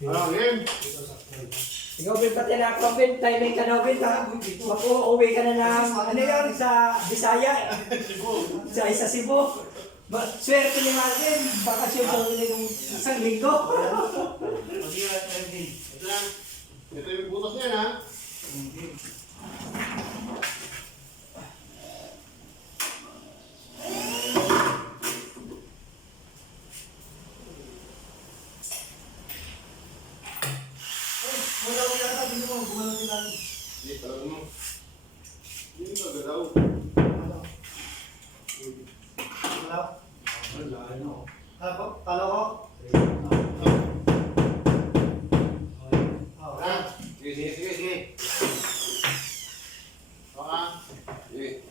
Ano, game? Ikaw, Ben, pati na ako, Ben. Timing ka na, Ben, ha? Uwi ka na ng, ano yun, sa Bisaya. Sa isa Cebu. Swerte ni Martin. Bakasyon ko ng isang linggo. Ito lang. Ito yung butas niyan, ha? Hindi, talaga mo. Hindi ka galaw. Sige, sige, sige, sige. Okay. Sige.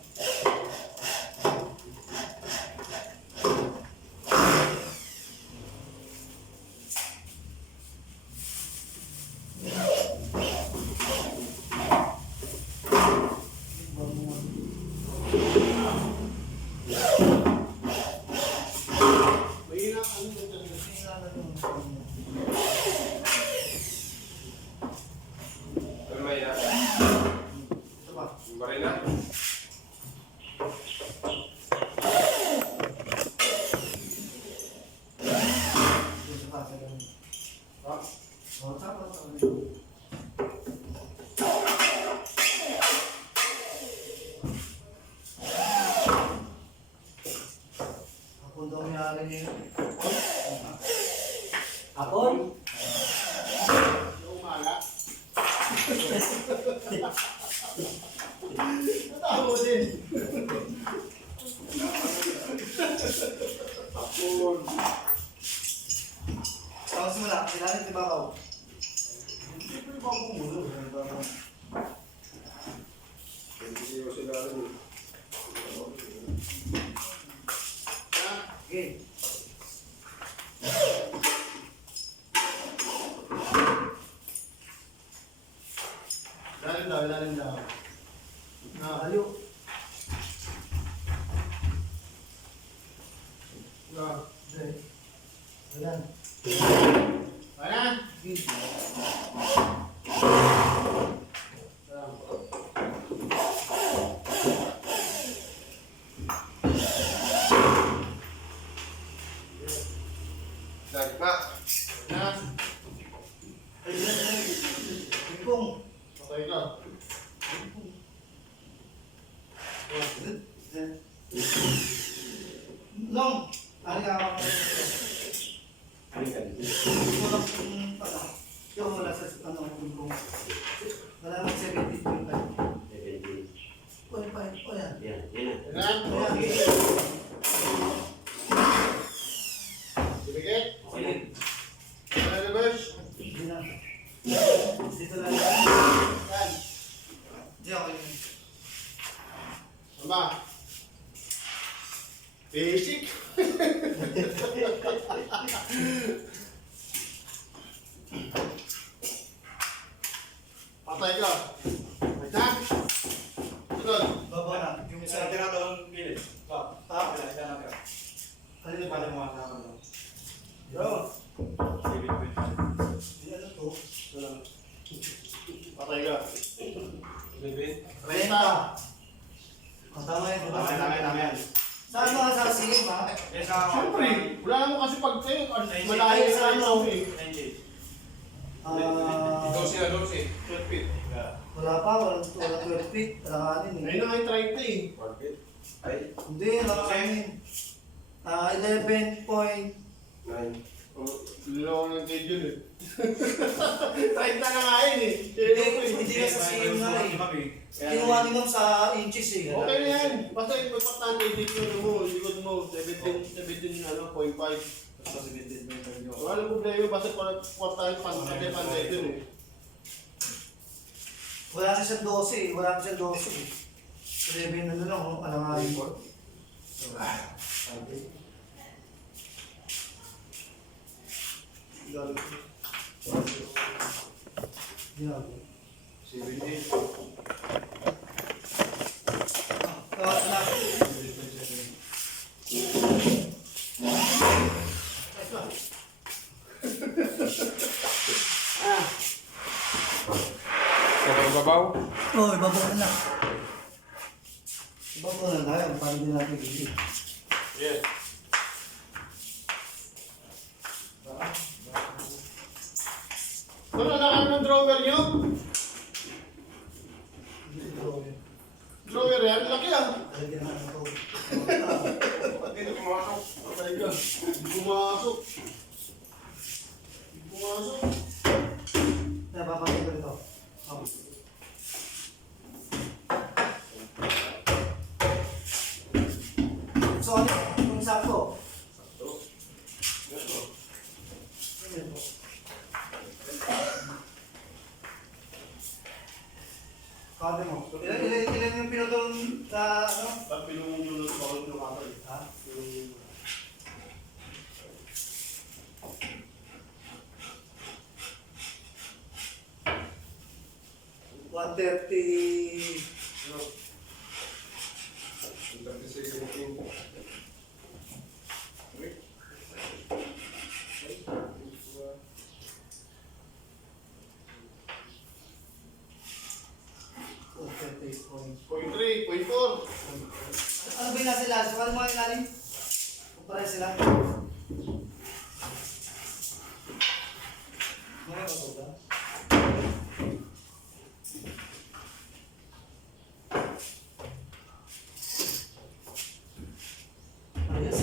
Mahina, ano ba ito? Ano mahina? Yung barina? Apon? Yung umaga? Natawa din. Apon. Tapos mo na, kailangan di ba ako? Hindi pa yung bang kumulo. Hindi ko sila rin. Okay. Ilalim daw. Nakalayo. Okay. Ayan. Ayan. Dagpa. Ayan. Ipong. Okay ka. Long. Ano ka ako? Kulang kung pala. Yung wala sa ano kung wala naman 70.5. 0.5. O yan. Ayan. Ayan. Sibigit. Ayan, reverse. Hindi na. Dito lang. Ayan. Hindi ako yun. Sama. Basic. Patay ka. Wait na. Sunod. Baba na. Yung isa. Kanina pala mo ang tama lang. Yo. Hindi ano to? Patay ka. Renta. Ang tama yun, diba? Saan mga sasilip ha? Siyempre, wala naman kasi pag kayo, malayo sa ano eh. Wala pa, walang 12 feet, alanganin eh. Ayun na nga yung 30 eh. Hindi, alanganin. 11 point. Lilo ng kay Jun eh. 30 na nga yun eh. Hindi na sa CM na eh. Kinuha ni Ma'am sa inches eh. Okay na yan. Basta yung magpatan na dito mo, likod mo, 17, ano, 0.5. Wala problema, basta kwartahan pantay dun eh. Wala na siyang 12 eh. Wala na siyang 12 eh. 11 na lang, oh, alanganin ko. Yeah. 17. Tawas na. babaw? Oo, ibabaw na na. Ibabaw na tayo, para hindi natin gigil. Yes. Ano na ng drawer nyo? Drawer yan? Laki ah. Lagyan na ito. Hindi na pumasok. Patay ka. Hindi pumasok. Hindi pumasok. Kaya papatay ko ito. So ano yung sakto? Kate mo. Ilan yung pinutol sa ano? Ba't pinunong nyo ng bawal nyo kapal? Ha? Pinunong nyo. 130. Ano? 36. Point 3, point 4. Ano ba yung nasa ilalim? Ano mga ilalim? Kumpara sila. Mga kasoda. Ayos.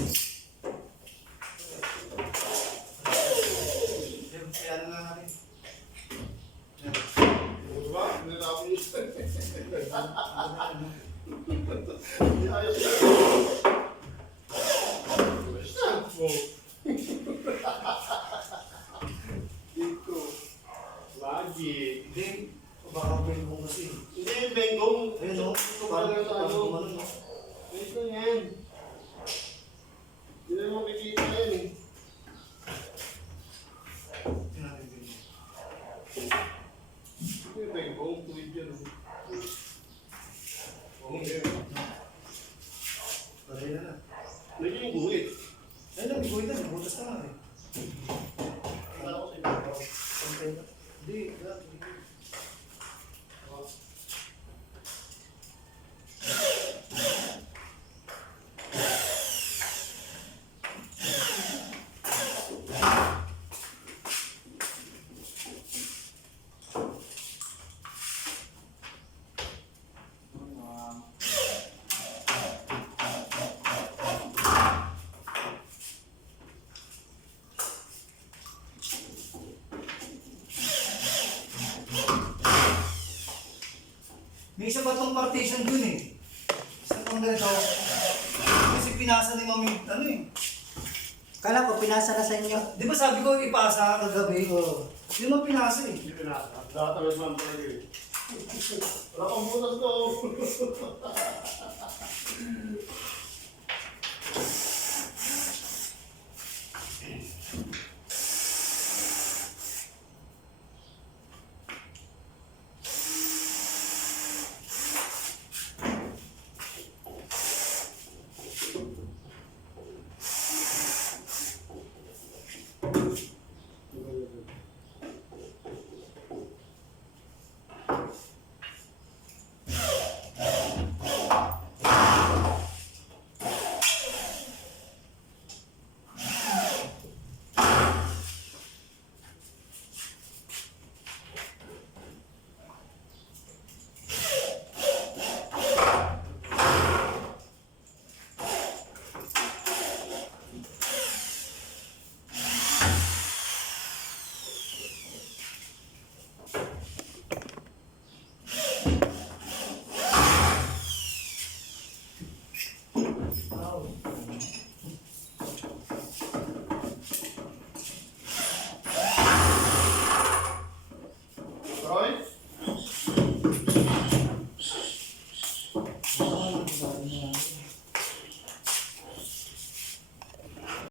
Kaya ano lang natin. Diba? Natapon nyo siya. Ayos na. Ayos na. Dito. Lagi. Hindi. Baka may bong kasi. Hindi, benggong. Ayun o. Parang sa ano. Ano? Ayos na yan. Hindi na makikita yan eh. Hindi, benggong. Tuwid yan oh. Okay. Pwede na na. Lagi yung guhit. Ayun lang, iguhin na. Butas ka nga eh. Wala ko sa ibabaw. Hindi. Wala. May isa pa tong partition dun eh. Isa pang ganito. Kasi pinasa ni Mami, ano eh. Kala ko, pinasa na sa inyo. Di ba sabi ko ipasa kagabi? Oo. Yun ang pinasa eh. Hindi pinasa. Nakatawas man talaga eh. Wala pang butas to.